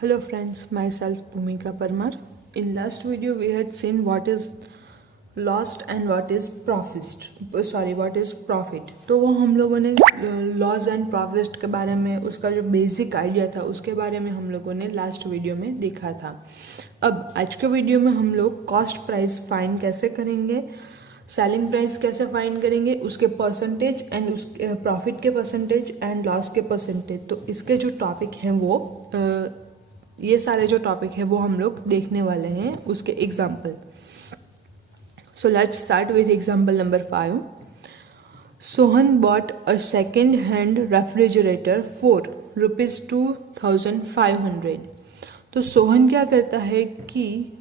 Hello friends, myself Bhumika Parmar. In last video we had seen what is lost and what is profit. What is profit. तो वो हम लोगों ने loss and profit के बारे में उसका जो बेसिक आइडिया था उसके बारे में हम लोगों ने लास्ट वीडियो में देखा था। अब आज के वीडियो में हम लोग कॉस्ट प्राइस फाइंड कैसे करेंगे, सेलिंग प्राइस कैसे फाइंड करेंगे, उसके परसेंटेज एंड उसके प्रॉफिट के परसेंटेज एंड लॉस के परसेंटेज। तो इसके जो टॉपिक हैं वो ये सारे जो टॉपिक है वो हम लोग देखने वाले हैं, उसके example. So let's start with example number 5। Sohan bought a second hand refrigerator for ₹2,500। तो सोहन क्या करता है कि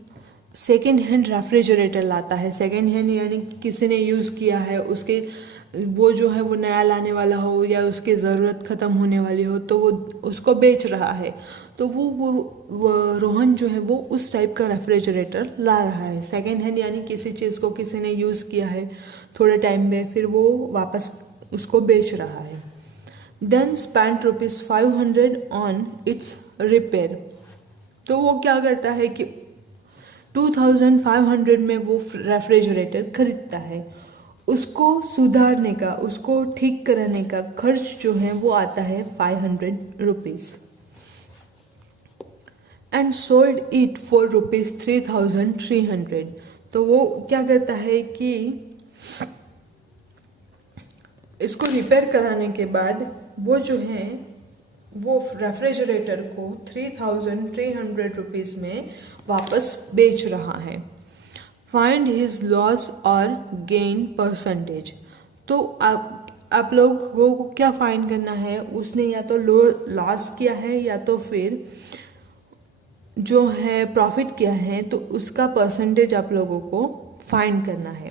सेकेंड हैंड रेफ्रिजरेटर लाता है। सेकेंड हैंड यानी किसी ने यूज़ किया है, उसके वो जो है वो नया लाने वाला हो या उसकी ज़रूरत ख़त्म होने वाली हो तो वो उसको बेच रहा है। तो वो रोहन जो है वो उस टाइप का रेफ्रिजरेटर ला रहा है। सेकेंड हैंड यानी किसी चीज़ को किसी ने यूज़ किया है थोड़े टाइम में, फिर वो वापस उसको बेच रहा है। Then spend ₹500 on its repair. तो वो क्या करता है कि 2,500 में वो रेफ्रिजरेटर खरीदता है। उसको सुधारने का, उसको ठीक कराने का खर्च जो है वो आता है ₹500 एंड सोल्ड इट फॉर ₹3,300। तो वो क्या करता है कि इसको रिपेयर कराने के बाद वो जो है वो रेफ्रिजरेटर को ₹3,300 में वापस बेच रहा है। फाइंड हिज लॉस और गेन परसेंटेज। तो आप लोगों को क्या फाइंड करना है, उसने या तो लॉस किया है या तो फिर जो है प्रॉफिट किया है, तो उसका परसेंटेज आप लोगों को फाइंड करना है।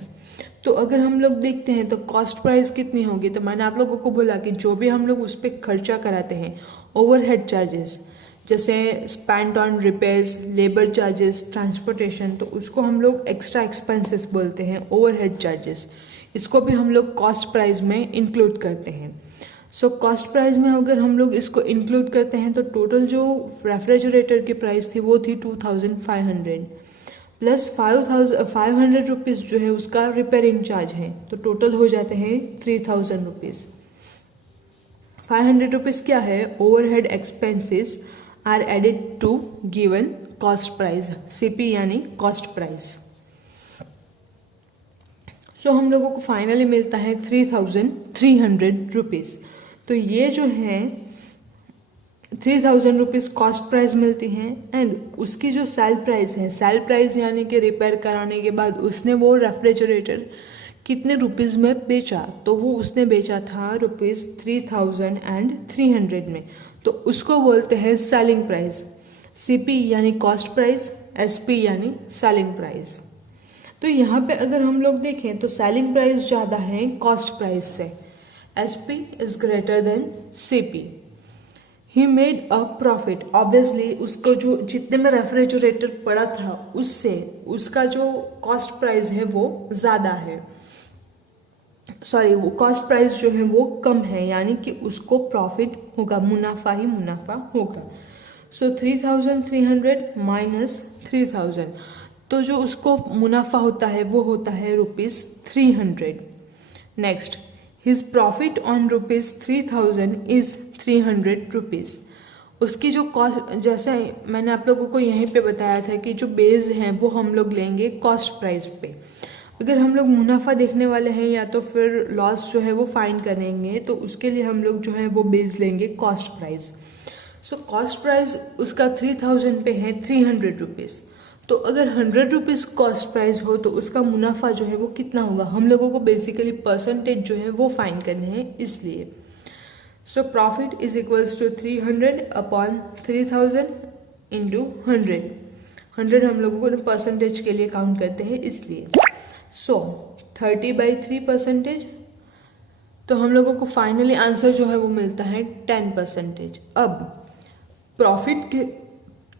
तो अगर हम लोग देखते हैं तो कॉस्ट प्राइस कितनी होगी, तो मैंने आप लोगों को बोला कि जो भी हम लोग उस पर खर्चा कराते हैं, ओवरहेड चार्जेस जैसे spend on repairs, labour charges, transportation, तो उसको हम लोग एक्स्ट्रा एक्सपेंसेस बोलते हैं, ओवरहेड चार्जेस। इसको भी हम लोग कॉस्ट प्राइस में इंक्लूड करते हैं। सो कॉस्ट प्राइस में अगर हम लोग इसको इंक्लूड करते हैं तो टोटल जो रेफ्रिजरेटर की प्राइस थी वो थी 2,500 प्लस ₹500 जो है उसका रिपेयरिंग चार्ज है, तो टोटल हो जाते हैं ₹3,000। ₹500 क्या है, overhead expenses are added to given cost price, CP यानी कॉस्ट प्राइस। सो हम लोगों को फाइनली मिलता है ₹3,300। तो ये जो है ₹3,000 कॉस्ट प्राइस मिलती हैं एंड उसकी जो सेल प्राइस है, सेल प्राइस यानी कि रिपेयर कराने के बाद उसने वो रेफ्रिजरेटर कितने रुपीज़ में बेचा, तो वो उसने बेचा था ₹3,300 में। तो उसको बोलते हैं सेलिंग प्राइस। सीपी यानी कॉस्ट प्राइस, एसपी यानी सेलिंग प्राइस। तो यहाँ पे अगर हम लोग देखें तो सेलिंग प्राइस ज़्यादा है कॉस्ट प्राइस से। SP is greater than CP. He made a profit. Obviously उसको जो जितने में रेफ्रिजरेटर पड़ा था उससे उसका जो कॉस्ट प्राइस है वो ज़्यादा है, वो कॉस्ट प्राइस जो है वो कम है, यानी कि उसको प्रॉफिट होगा, मुनाफा ही मुनाफा होगा। सो 3,300 माइनस 3,000, तो जो उसको मुनाफा होता है वो होता है ₹300। Next, his profit on ₹3,000 is ₹300। उसकी जो कॉस्ट, जैसे मैंने आप लोगों को यहीं पे बताया था कि जो बेस हैं वो हम लोग लेंगे कॉस्ट प्राइस पे। अगर हम लोग मुनाफा देखने वाले हैं या तो फिर लॉस जो है वो फाइंड करेंगे, तो उसके लिए हम लोग जो है वो बेस लेंगे cost price. So cost price उसका 3,000 पे है ₹300। तो अगर ₹100 कॉस्ट प्राइस हो तो उसका मुनाफा जो है वो कितना होगा, हम लोगों को बेसिकली परसेंटेज जो है वो फाइंड करने हैं इसलिए। So profit is equals to 300 upon 3,000 into 100 हम लोगों को परसेंटेज के लिए काउंट करते हैं इसलिए। सो 30/3%। तो हम लोगों को फाइनली आंसर जो है वो मिलता है 10%। अब प्रॉफिट के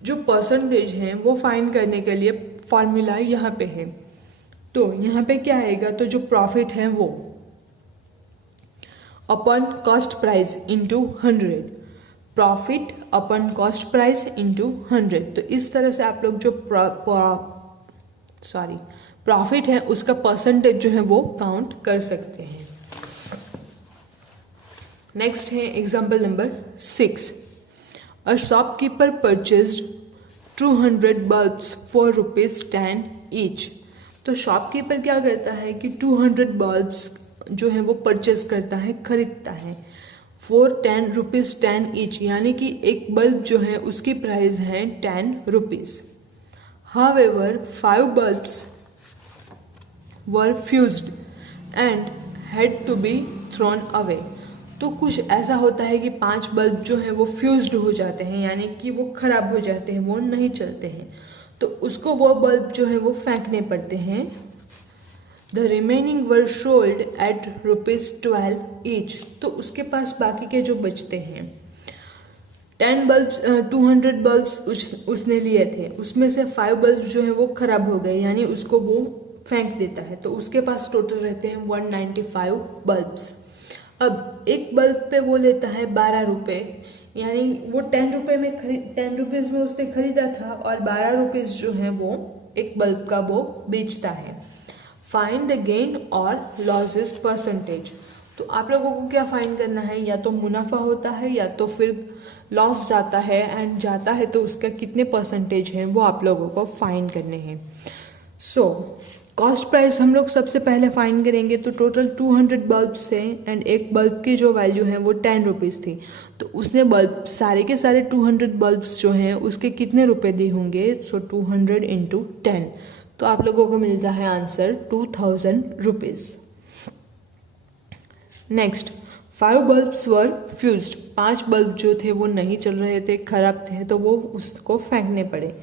जो परसेंटेज हैं वो फाइंड करने के लिए फॉर्मूला यहाँ पे है। तो यहाँ पे क्या आएगा, तो जो प्रॉफिट है वो upon cost price into 100 profit upon cost price into 100। तो इस तरह से आप लोग जो प्रॉफिट है उसका परसेंटेज जो है वो काउंट कर सकते हैं। नेक्स्ट है example number 6। A shopkeeper purchased 200 bulbs for ₹10 each. तो शॉपकीपर क्या करता है कि 200 बल्ब्स जो है वो परचेज करता है, खरीदता है फॉर ₹10 ईच, यानी कि एक बल्ब जो है उसकी प्राइस है ₹10। However 5 bulbs were fused and had to be thrown away. तो कुछ ऐसा होता है कि 5 बल्ब जो है वो फ्यूज्ड हो जाते हैं, यानी कि वो खराब हो जाते हैं, वो नहीं चलते हैं, तो उसको वो बल्ब जो है वो फेंकने पड़ते हैं। The remaining were sold at ₹12 each. तो उसके पास बाकी के जो बचते हैं 200 बल्ब्स उसने लिए थे, उसमें से 5 बल्ब जो है वो खराब हो गए, यानी उसको वो फेंक देता है, तो उसके पास टोटल रहते हैं 195 बल्ब्स। अब एक बल्ब पे वो लेता है 12 रुपये, यानी वो 10 रुपये में 10 रुपीज़ में उसने खरीदा था और 12 रुपीज़ जो है वो एक बल्ब का वो बेचता है। फाइंड द गेन और लॉसेस परसेंटेज। तो आप लोगों को क्या फाइंड करना है, या तो मुनाफा होता है या तो फिर लॉस जाता है, एंड जाता है तो उसका कितने परसेंटेज है वो आप लोगों को फाइंड करने हैं। सो कॉस्ट प्राइस हम लोग सबसे पहले फाइंड करेंगे। तो टोटल 200 बल्ब्स थे एंड एक बल्ब की जो वैल्यू है वो 10 रुपीज़ थी, तो उसने बल्ब सारे के सारे 200 बल्ब्स जो हैं उसके कितने रुपए दिए होंगे। सो 200 इंटू 10, तो आप लोगों को मिलता है answer 2000 rupees. Next 5 bulbs were fused. 5 bulb जो थे वो नहीं चल रहे थे, खराब थे, तो वो उसको फेंकने पड़े।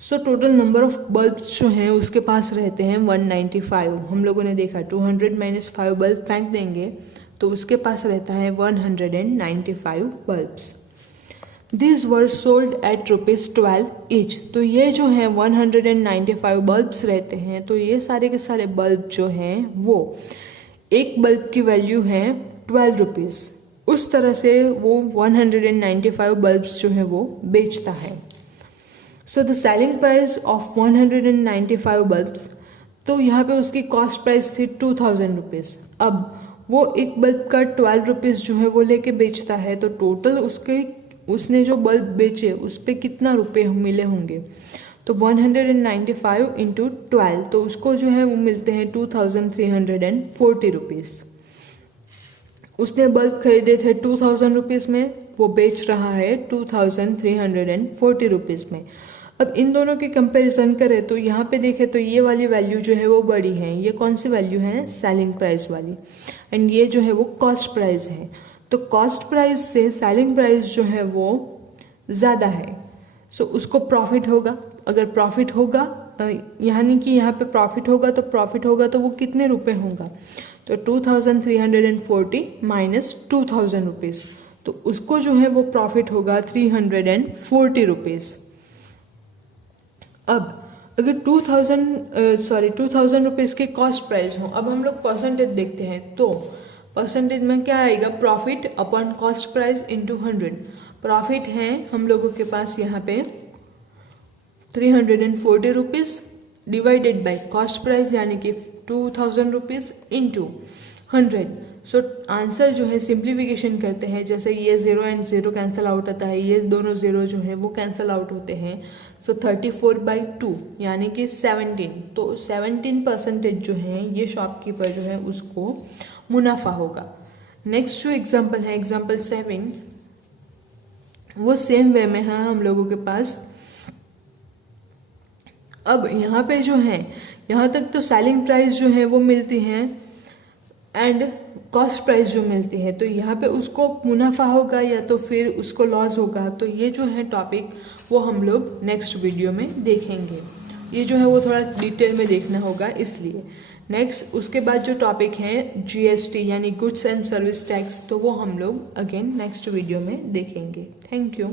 So total number of bulbs जो हैं उसके पास रहते हैं 195। हम लोगों ने देखा 200 माइनस 5 बल्ब फेंक देंगे तो उसके पास रहता है 195 bulbs. This were sold at ₹12 each. तो ये जो है 195 बल्ब्स रहते हैं, तो ये सारे के सारे बल्ब जो हैं वो एक बल्ब की वैल्यू है 12 रुपीज़। उस तरह से वो 195 बल्ब्स जो है वो बेचता है। So the selling price of 195 bulbs, तो यहाँ पे उसकी कॉस्ट प्राइस थी 2000 रुपीज़। अब वो एक बल्ब का 12 रुपीज़ जो है वो लेके बेचता है, तो टोटल उसने जो बल्ब बेचे उस पर कितना रुपए मिले होंगे। तो 195 इंटू 12, तो उसको जो है वो मिलते हैं 2340 रुपीज़। उसने बल्ब खरीदे थे 2000 रुपीज़ में, वो बेच रहा है 2340 रुपीज़ में। अब इन दोनों की कंपैरिजन करें तो यहाँ पे देखें तो ये वाली वैल्यू जो है वो बड़ी है। ये कौन सी वैल्यू है, सेलिंग प्राइस वाली, एंड ये जो है वो कॉस्ट प्राइस है। तो कॉस्ट प्राइस से सेलिंग प्राइस जो है वो ज़्यादा है, सो उसको प्रॉफिट होगा। अगर प्रॉफिट होगा यानी कि यहाँ पे प्रॉफिट होगा तो वो कितने रुपए होगा, तो 2340 माइनस 2000 रुपीज़, तो उसको जो है वो प्रॉफिट होगा 340 रुपीज़। अब अगर 2000 रुपीज़ की कॉस्ट प्राइस हो, अब हम लोग परसेंटेज देखते हैं। तो परसेंटेज में क्या आएगा, profit upon cost price into 100। Profit है हम लोगों के पास यहाँ पे 340 rupees divided by cost price यानी कि 2000 रुपीज़ इंटू 100। सो आंसर जो है सिंप्लीफिकेशन करते हैं, जैसे ये 0 एंड 0 कैंसिल आउट होता है, ये दोनों 0 जो है वो कैंसिल आउट होते हैं। सो 34/2 यानी कि 17। तो 17% जो है ये शॉपकीपर जो है उसको मुनाफा होगा। नेक्स्ट जो एग्जाम्पल है एग्जाम्पल 7, वो सेम वे में है हम लोगों के पास। अब यहाँ पे जो है यहाँ तक तो सेलिंग प्राइस जो है वो मिलती हैं एंड कॉस्ट प्राइस जो मिलती है, तो यहाँ पे उसको मुनाफा होगा या तो फिर उसको लॉस होगा। तो ये जो है टॉपिक वो हम लोग नेक्स्ट वीडियो में देखेंगे। ये जो है वो थोड़ा डिटेल में देखना होगा इसलिए। नेक्स्ट उसके बाद जो टॉपिक है GST यानी गुड्स एंड सर्विस टैक्स, तो वो हम लोग अगेन नेक्स्ट वीडियो में देखेंगे। Thank you.